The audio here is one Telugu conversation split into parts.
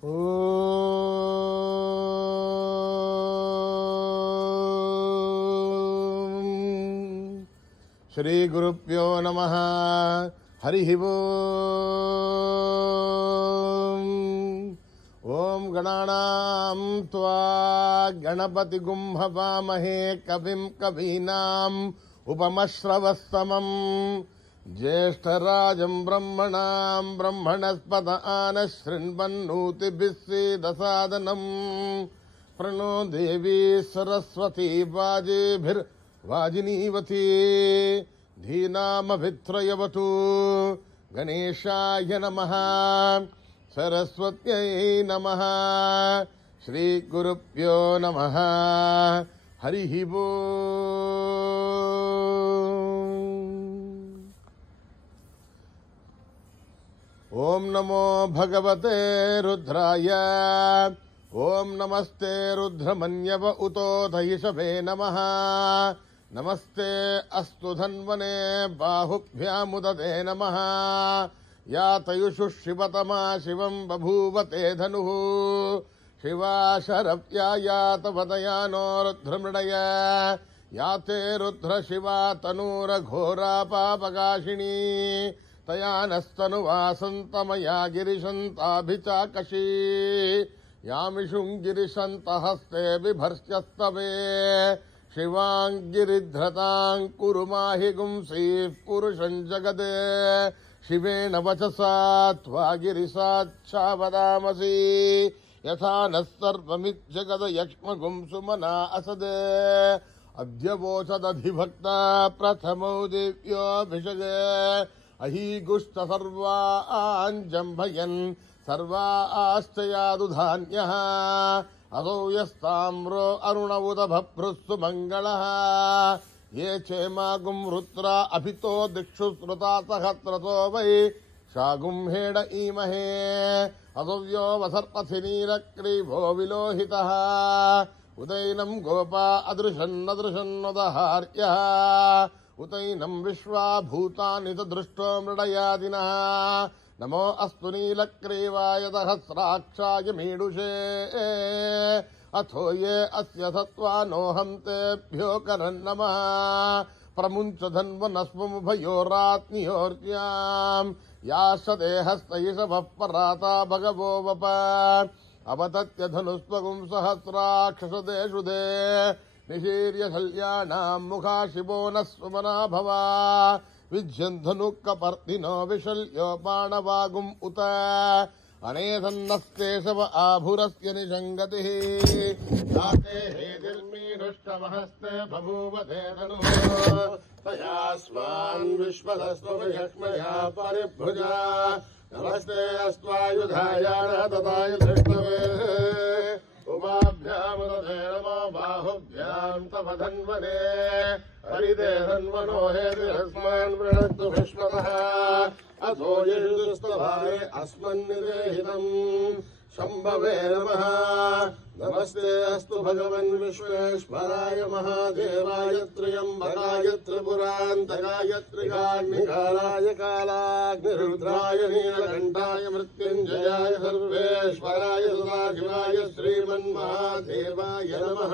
శ్రీ గురుభ్యో నమః. హరి ఓం. ఓం గణానాం త్వా గణపతిగుం హవామహే కవిం కవీనాం ఉపమశ్రవస్తమం జ్యేష్ఠరాజం బ్రహ్మణాం బ్రహ్మణస్పత ఆనశృణ్వన్నోతిభిः सीदसादनम् प्रणो देवी सरस्वती वाजिनीवती धीनामभित्रयवतु. गणेशाय नमः. सरस्वत्यै नमः. श्रीगुरुभ्यो नमः. हरिः ओम नमो भगवते रुद्राय. ओम नमस्ते रुद्रमन्यव उतोधयिषभे नमः. नमस्ते अस्तु धन्वने बाहुभ्यामुदते नमः. या तयुषु शिवतमा शिवं बभूवते धनुः. शिवा शरव्या या तवदयानो रुद्रमृडय. या ते रुद्र शिवा तनूरघोरा पापकाशिनी. तया नस्तनुवासन्तमया गिरिशन्ताभिचाकशी. यामिषुङ्गिरिशन्तहस्ते बिभर्ष्यस्तवे. शिवाङ्गिरिधृताम् कुरु माहि गुंसीः पुरुषम् जगदे. शिवेन वचसा त्वा गिरिसाच्छावदामसि. यथा नः सर्वमिज्जगदयक्ष्मगुं सुमना असदे. अद्य वोचदधिभक्ता प्रथमो दिव्योऽभिषगे. अहीगुष्ट सर्वाञ्जम्भयन् सर्वाश्चयादुधान्यः. असौ यस्ताम्रो अरुण उत भभ्रुस्सु मङ्गलः. ये चेमागुं रुद्रा अभितो दिक्षु श्रुता सहस्रतो वै शागुंहेड ईमहे. असव्यो वसर्पथि नीलग्रीवो विलोहितः. उदैनं गोपा अदृशन्नदृशन्नुदहार्यः. उतैनं विश्वा भूतानि च दृष्टो मृडयादिनः. नमो अस्तु नीलग्रीवाय सहस्राक्षाय मीडुषे. अथो ये अस्य सत्त्वानोऽहं तेभ्यो करन्नमः. प्रमुञ्च धन्वनस्वमुभयोरात्म्योर्ज्याम्. याश्चते हस्तैषवः पराता भगवो वप. अवतत्य धनुस्वगुं सहस्राक्षसदेषु दे. निशीर्य शल्यानाम् मुखा शिवो नः सुमना भवा. विज्यन्धनुक्कपर्दिनो विशल्यो बाणवागुम् उत. अनेधन्नस्तेषव आभुरस्य निषङ्गतिः. ताते हेतिर्मीढुष्टमहस्ते बभूवते धनुः. तया स्वान् विश्वदस्त्वविषक्ष्मया परिभुजा. नमस्ते अस्त्वायुधायान तथायुधिष्ठवे. उमाभ्यामुदते नमो बाहुभ्याम् तव धन्वने. हरिते धन्वनो हेतिरस्मान् वृणक्तु विश्वतः. अथो यजुस्तभारे अस्मन्निदेहितम्. शम्भवे नमः. नमस्ते अस्तु भगवन् विश्वेश्वराय महादेवाय त्र्यम्बकाय त्रिपुरान्तकाय त्रिकाग्निकालाय कालाग्निरुद्राय नीलकण्ठाय मृत्युञ्जयाय सर्वेश्वराय सदाशिवाय श्रीमन्महादेवाय नमः.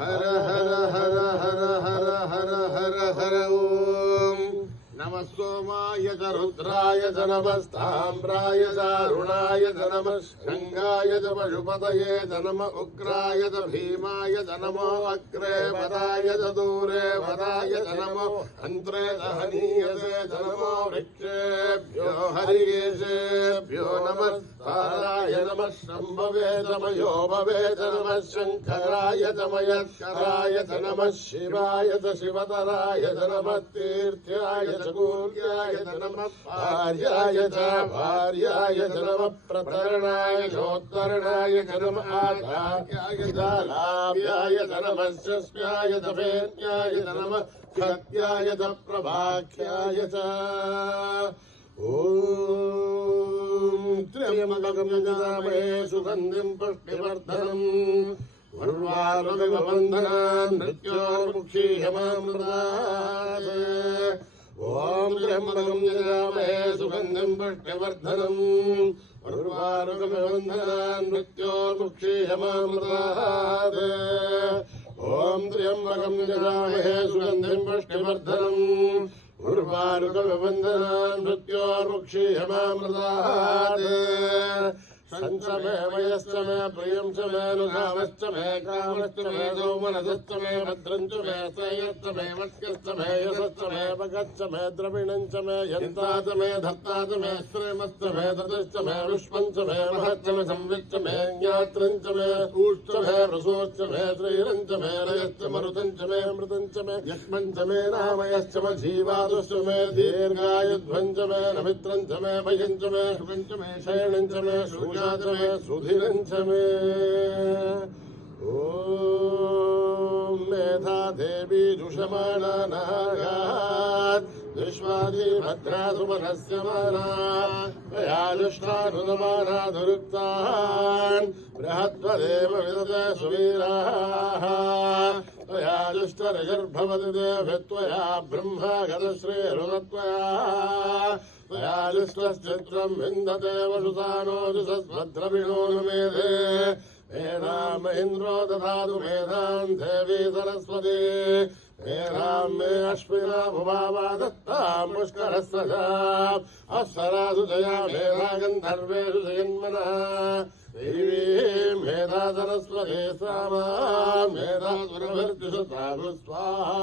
हर हर हर हर हर हर हर हर ओम. नमः सोमाय च रुद्राय च नमस्ताम्राय च अरुणाय च नमः शृङ्गाय च पशुपतये च नमः उग्राय च भीमाय च नमो अग्रे पदाय च दूरे पदाय च नमो अन्त्रे च हनीयते च नमो वृक्षेभ्यो हरिकेशेभ्यो नमः. ताराय नमः शम्भवे च मयोभवे च नमः शङ्कराय च मयस्कराय च नमः शिवाय च शिवतराय च नमः तीर्थ्याय च कूर्याय च नमः भार्याय च नमः प्रतरणाय चोत्तरणाय च नमः आधार्याय च लाभ्याय च नमः शस्याय च फेन्याय च नमः क्षत्याय च प्रभाख्याय च. ओम त्र्यम्बकं यजामहे सुगन्धिं पुष्टिवर्धनम्. उर्वारुकबन्धनान् मृत्योर्मुक्षीयमामृतात्. ఓం త్ర్యంబకం యజామహే సుగంధిం పుష్టివర్ధనం ఉర్వారుకమివ మృత్యోర్ముక్షీయమామృతాత్ ఓం త్ర్యంబకం యజామహే సుగంధిం పుష్టివర్ధనం ఉర్వారుకమివ మృత్యోర్ముక్షీయమామృతాత్ సంచ మే వయశ్చ మే ప్రియం చ మే నుకామశ్చ మే కామశ్చ మే సౌమనసశ్చ మే భద్రం చ మే శ్రేయశ్చ మే వస్యశ్చ మే యశశ్చ మే భగశ్చ మే ద్రవిణం చ మే యంతా చ మే ధర్తా చ మే శ్రేమశ్చ మే తతశ్చ మే విష్పం చ మే మహశ్చ మే సంవిచ్చ మే జ్ఞాత్రం చ మే ఊశ్చ మే రసోశ్చ మే శ్రీరం చ మే రయశ్చ మరుతం చ మే మృతం చ మే యక్ష్మం చ మే నామయశ్చ మే జీవాదుశ్చ మే దీర్ఘాయుధ్వం చ మే నమిత్రం చ మే భయం చ మే శుభం చ మే శయనం చ మే సుధిరం చ మే ఓం మేధా దేవీ దుషమానా నాగాత్ విశ్వాది భద్రాసు మనస్య మానాదుష్టానుమానాదురుక్తాన్ బృహద్వదేవ విదతే సువీరాః త్వయాదుష్టరజర్భవతి దేవత్వయా బ్రహ్మాగతశ్రేరుణత్వయా త్వయాదుష్టశ్చిత్రం విందతే వసుసానోజు సద్భద్రవిణో మేధే మేధాం మహేంద్రో దధాతు మేధాం దేవీ సరస్వతి మేధాం మే అశ్వినా భువావా దత్తాం పుష్కరస్సజా అప్సరాసు జయా మేధా గంధర్వేషు జయన్మనః దేవీ మేధా సరస్వతి సామా మేధా సురభిర్జుషతాగు స్వాహా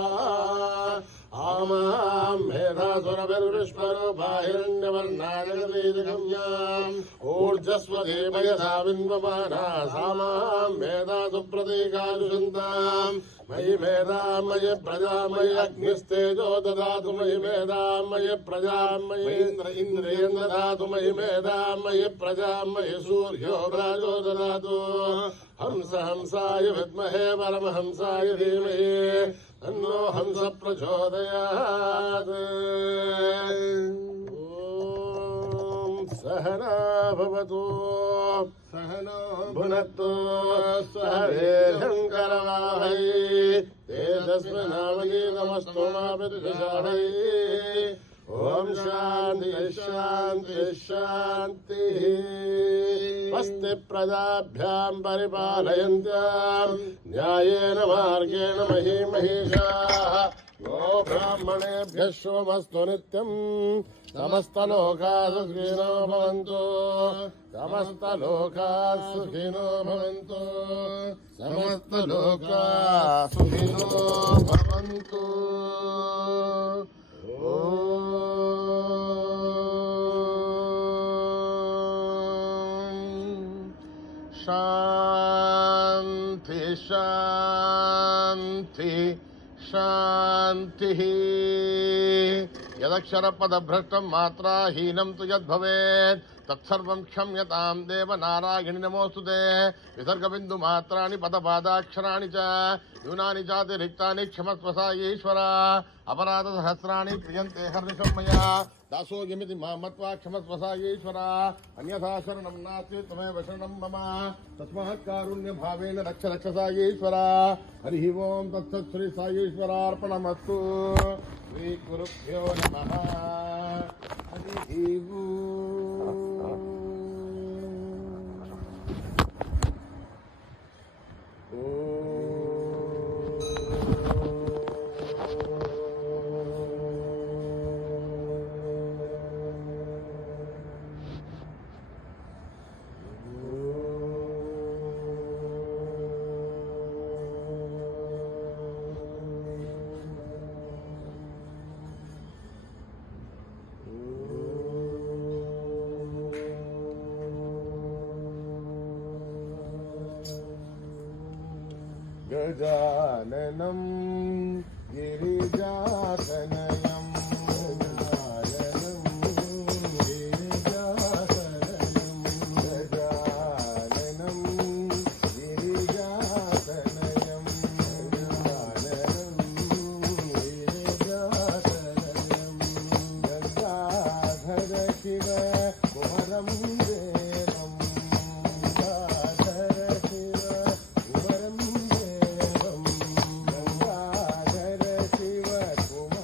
ఆమాం మేధాసురభిర్విశ్వరూపా హిరణ్యవర్ణాజగదీజగమ్యాం ఊర్జస్వదేవయథా విన్వమానా సామాం మేధాసు ప్రతీకాలుషంతాం మయి మేధాం మయి ప్రజాం మయి అగ్నిస్తేజో దదాతు మయి మేధాం మయి ప్రజాం మయి ఇంద్రియం దదాతు మయి మేధాం మయి ప్రజాం మయి సూర్యో భ్రాజో దదాతు హంస హంసాయ విద్మహే పరమహంసాయ ధీమహి తన్నో హంస ప్రచోదయాత్. ఓం సహనా భవతు సహనో భునక్తు సహ వీర్యం కరవావహై తేజస్వినావధీతమస్తు మా విద్విషావహై. ఓం శాంతి శాంతి శాంతి. స్వస్తి ప్రజాభ్యాం పరిపాలయంత్యాం న్యాయేన మార్గేణ మహీమహీషాః. గో బ్రాహ్మణేభ్యः శుభమస్తు నిత్యం. సమస్తలోకాः సుఖినో భవంతు. సమస్తలోకాः సుఖినో భవంతు. సమస్తలోకాः సుఖినో భవంతు. శాంతి శాంతి శాంతి. యదక్షరపదభ్రష్టం మాత్రాహీనం తు యద్భవేత్ తత్సర్వం క్షమ్యతాం దేవ నారాయణి నమోస్తుతే. విసర్గబిందు మాత్రాని పదపాదాక్షరాణి చ న్యూనాని చాతిరిక్తాని క్షమస్వ సాయీశ్వర. అపరాధ సహస్రాణి క్రియంతే హర్నిశం మయా దాసోయమితి మత్వా క్షమస్వ సాయీశ్వర. అన్యథా శరణం నాస్తి త్వమేవ శరణం మమ. తస్మాత్ కారుణ్య భావేన రక్ష రక్ష సాయీశ్వర. హరి ఓం తత్సత్ శ్రీ సాయీశ్వరార్పణమస్తు. శ్రీ గురుభ్యో నమః. హరి గజాననం గిరిజాసనయం. గజాననం గిరిజాసనయం. గజాననం గిరిజాసనయం. గజాననం గిరిజాసనయం. గంగాధర శివ కుమరం దేవం. గంగాధర శివ కుమరం దేవం. గంగాధర శివ కుమరం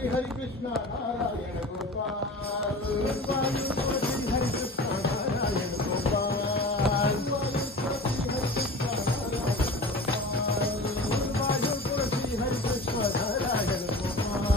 శ్రీ హరి కృష్ణ నారాయణ గోపాల్ గురువాయూర్ శ్రీ హరి కృష్ణ నారాయణ గోపాల్ గురువాయూర్ శ్రీ హరి కృష్ణ నారాయణ గోపాల్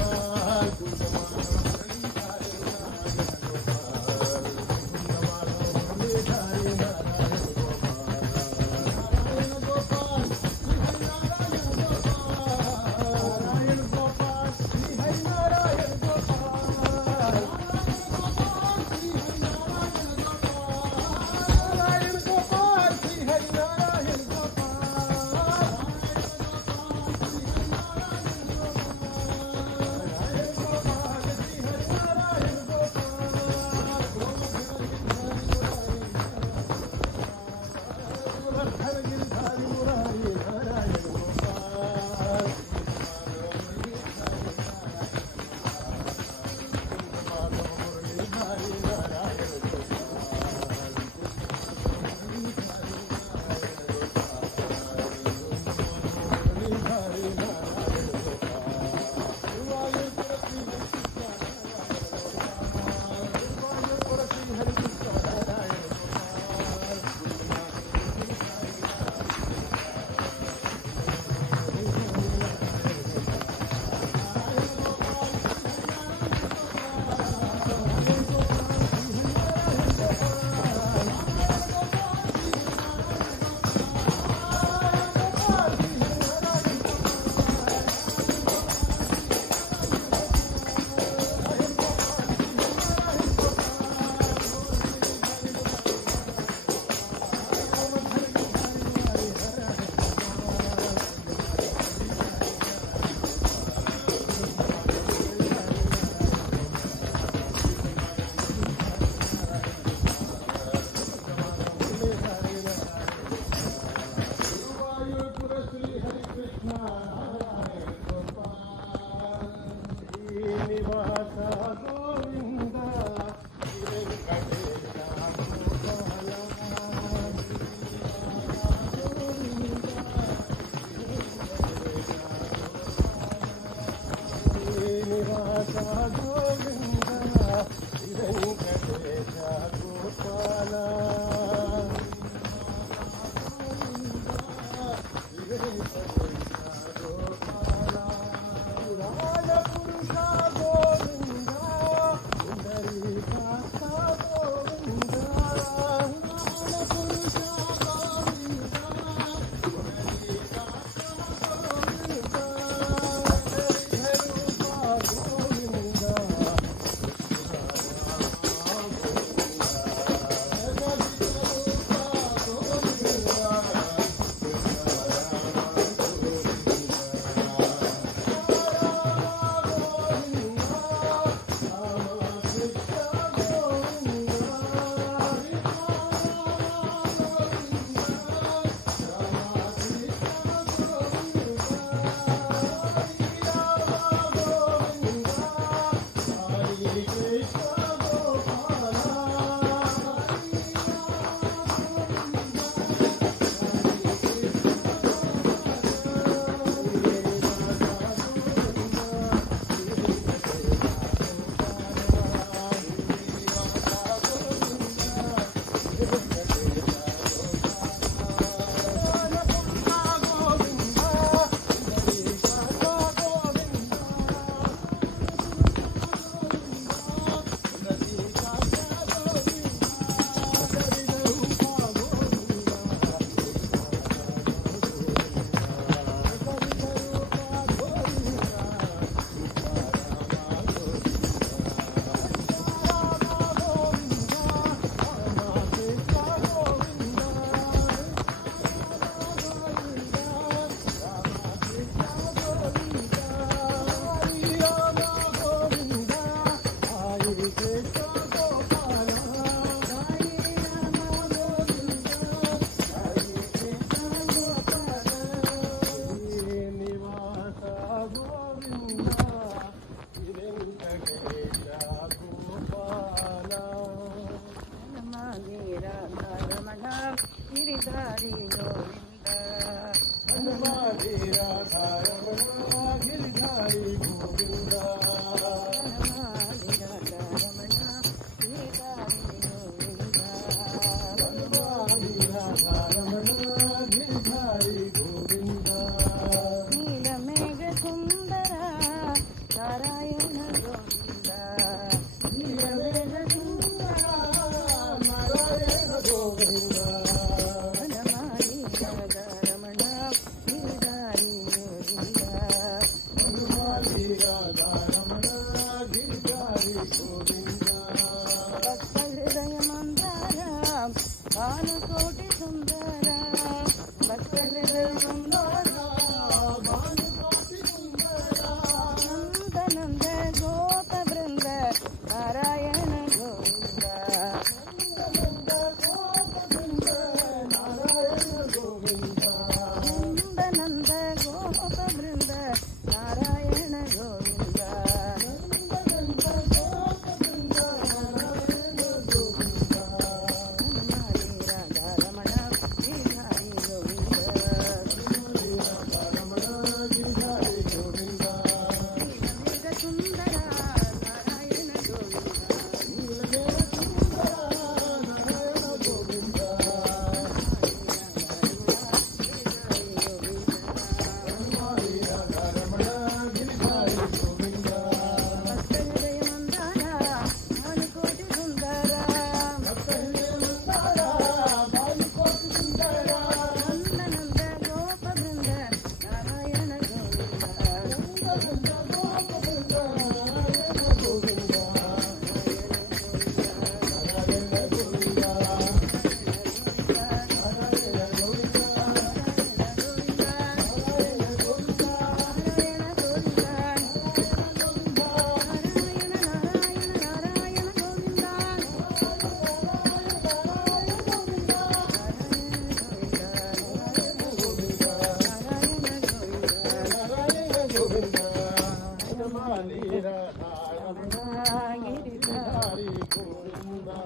गिरिधारी गोविंदा।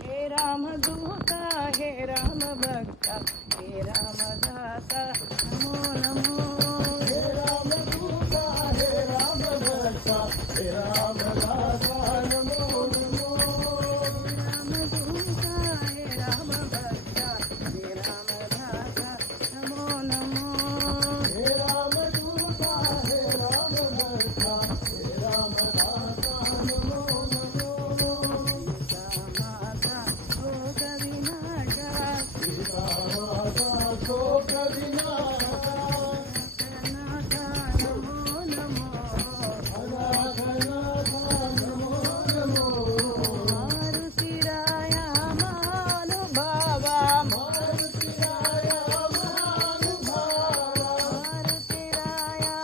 हे राम दूता हे राम भक्ता हे राम दाता नमो नमो। हे राम दूता हे राम भक्ता हे राम दाता नमो नमो। राम दूता हे राम भक्ता हे राम दाता नमो नमो। हे राम दूता हे राम भक्ता हे राम दाता नमो नमो। माता शोक विनाशा सीता माता शोक विनाशा। नाथ नमो नमो। अनाथ नमो नमो। मारुतिराया महानुभावा मारुतिराया महानुभावा। मारुतिराया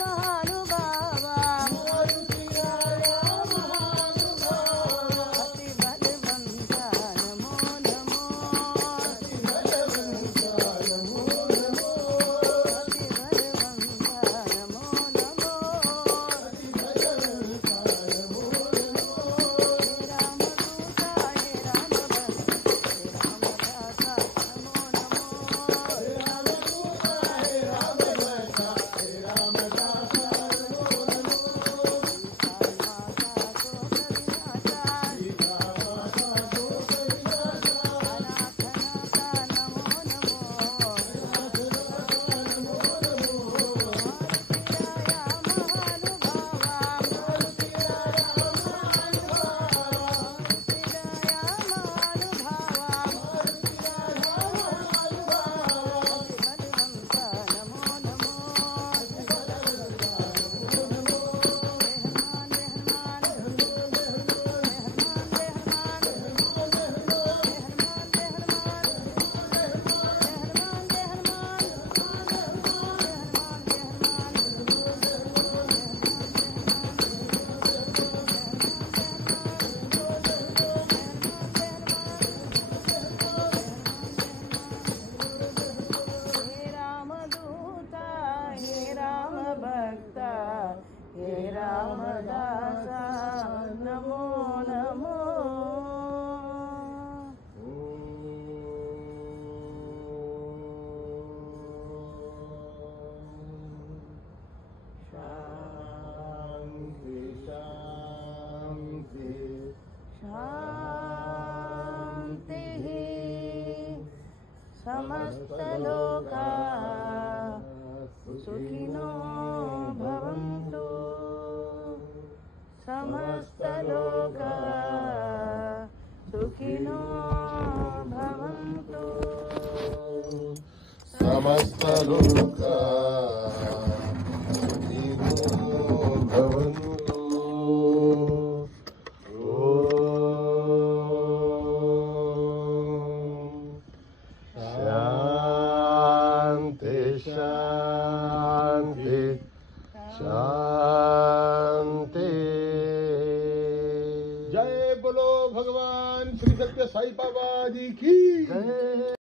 महानुभावा मारुतिराया महानुभावा। अति बलवंता नमो नमो। अति बलवंता नमो नमो। अति बलवंता नमो नमो। अति बलवंता नमो नमो। हे राम दूता हे राम भक्ता हे राम दाता नमो नमो। हे राम दूता हे राम भक्ता हे राम दाता नमो नमो। माता शोक विनाशा सीता माता शोक विनाशा। अनाथ नाथा नमो नमो। अनाथ नमो नमो। मारुतिराया महानुभावा मारुतिराया महानुभावा। मारुतिराया महानुभावा बलवंता नमो नमो। रहमान रहमान रहमान हे राम दूता हे राम भक्ता हे राम दासा नमो नमो। शांति शांति शान्तिः समस्तलोका सुखिनो भवन्तु। समस्तलोका सुखिनो भवन्तु। समस्त लोका सुखिनो भवन्तु। शांति शांति शांति। जय बोलो भगवान श्री सत्य साई बाबा जी की जय।